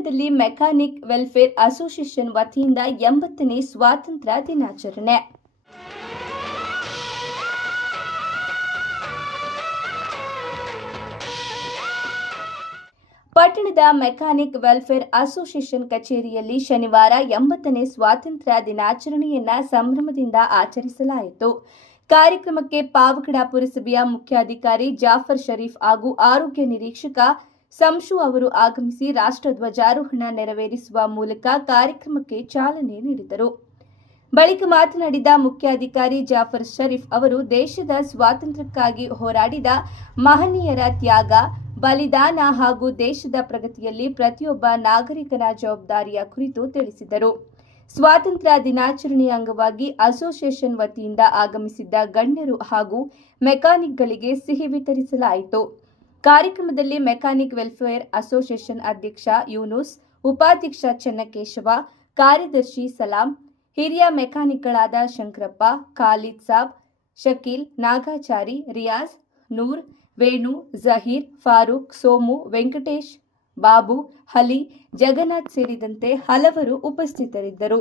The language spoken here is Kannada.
ಪಟ್ಟಣದಲ್ಲಿ ಮೆಕ್ಯಾನಿಕ್ ವೆಲ್ಫೇರ್ ಅಸೋಸಿಯೇಷನ್ ವತಿಯಿಂದ 80ನೇ ಸ್ವಾತಂತ್ರ್ಯ ದಿನಾಚರಣೆ. ಪಟ್ಟಣದ ಮೆಕ್ಯಾನಿಕ್ ವೆಲ್ಫೇರ್ ಅಸೋಸಿಯೇಷನ್ ಕಚೇರಿಯಲ್ಲಿ ಶನಿವಾರ 80ನೇ ಸ್ವಾತಂತ್ರ್ಯ ದಿನಾಚರಣೆಯನ್ನು ಸಂಭ್ರಮದಿಂದ ಆಚರಿಸಲಾಯಿತು. ಕಾರ್ಯಕ್ರಮಕ್ಕೆ ಪಾವಗಡ ಪುರಸಭೆಯ ಮುಖ್ಯಾಧಿಕಾರಿ ಜಾಫರ್ ಶರೀಫ್ ಹಾಗೂ ಆರೋಗ್ಯ ನಿರೀಕ್ಷಕ ಸಂಶು ಅವರು ಆಗಮಿಸಿ ರಾಷ್ಟ್ರಧ್ವಜಾರೋಹಣ ನೆರವೇರಿಸುವ ಮೂಲಕ ಕಾರ್ಯಕ್ರಮಕ್ಕೆ ಚಾಲನೆ ನೀಡಿದರು. ಬಳಿಕ ಮಾತನಾಡಿದ ಮುಖ್ಯಾಧಿಕಾರಿ ಜಾಫರ್ ಶರೀಫ್ ಅವರು ದೇಶದ ಸ್ವಾತಂತ್ರ್ಯಕ್ಕಾಗಿ ಹೋರಾಡಿದ ಮಹನೀಯರ ತ್ಯಾಗ, ಬಲಿದಾನ ಹಾಗೂ ದೇಶದ ಪ್ರಗತಿಯಲ್ಲಿ ಪ್ರತಿಯೊಬ್ಬ ನಾಗರಿಕನ ಜವಾಬ್ದಾರಿಯ ಕುರಿತು ತಿಳಿಸಿದರು. ಸ್ವಾತಂತ್ರ್ಯ ದಿನಾಚರಣೆಯ ಅಂಗವಾಗಿ ಅಸೋಸಿಯೇಷನ್ ವತಿಯಿಂದ ಆಗಮಿಸಿದ್ದ ಗಣ್ಯರು ಹಾಗೂ ಮೆಕ್ಯಾನಿಕ್ಗಳಿಗೆ ಸಿಹಿ ವಿತರಿಸಲಾಯಿತು. ಕಾರ್ಯಕ್ರಮದಲ್ಲಿ ಮೆಕ್ಯಾನಿಕ್ ವೆಲ್ಫೇರ್ ಅಸೋಸಿಯೇಷನ್ ಅಧ್ಯಕ್ಷ ಯೂನುಸ್, ಉಪಾಧ್ಯಕ್ಷ ಚೆನ್ನಕೇಶವ, ಕಾರ್ಯದರ್ಶಿ ಸಲಾಂ, ಹಿರಿಯ ಮೆಕ್ಯಾನಿಕ್ಗಳಾದ ಶಂಕರಪ್ಪ, ಖಾಲಿದ್ ಸಾಬ್, ಶಕೀಲ್, ನಾಗಾಚಾರಿ, ರಿಯಾಜ್, ನೂರ್, ವೇಣು, ಜಹೀರ್, ಫಾರೂಕ್, ಸೋಮು, ವೆಂಕಟೇಶ್, ಬಾಬು, ಹಲಿ, ಜಗನ್ನಾಥ್ ಸೇರಿದಂತೆ ಹಲವರು ಉಪಸ್ಥಿತರಿದ್ದರು.